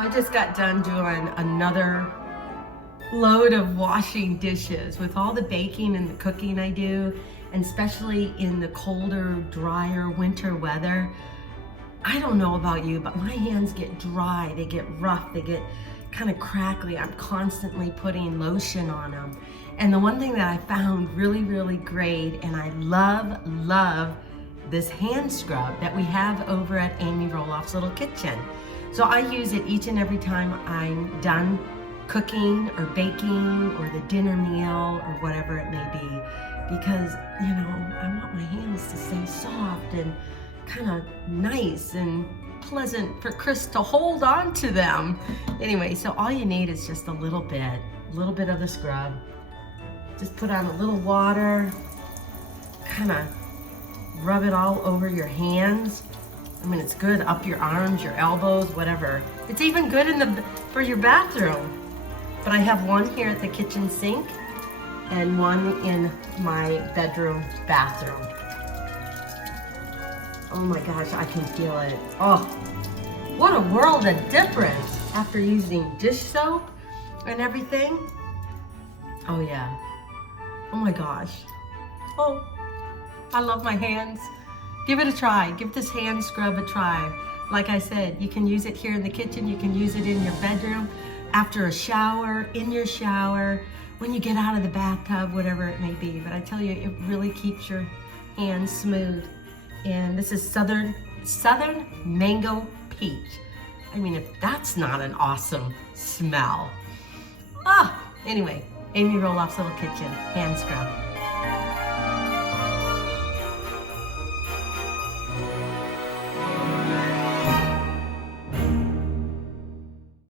I just got done doing another load of washing dishes with all the baking and the cooking I do, and especially in the colder, drier winter weather. I don't know about you, but my hands get dry, they get rough, they get kind of crackly. I'm constantly putting lotion on them. And the one thing that I found really, really great, and I love this hand scrub that we have over at Amy Roloff's Little Kitchen. So I use it each and every time I'm done cooking or baking or the dinner meal or whatever it may be, because, you know, I want my hands to stay soft and kind of nice and pleasant for Chris to hold on to them. Anyway, so all you need is just a little bit of the scrub. Just put on a little water, kind of rub it all over your hands. I mean, it's good up your arms, your elbows, whatever. It's even good for your bathroom. But I have one here at the kitchen sink and one in my bedroom bathroom. Oh my gosh, I can feel it. Oh, what a world of difference after using dish soap and everything. Oh yeah. Oh my gosh. Oh, I love my hands. Give it a try. Give this hand scrub a try. Like I said, you can use it here in the kitchen. You can use it in your bedroom, after a shower, in your shower, when you get out of the bathtub, whatever it may be. But I tell you, it really keeps your hands smooth. And this is Southern Mango Peach. I mean, if that's not an awesome smell. Anyway, Amy Roloff's Little Kitchen hand scrub.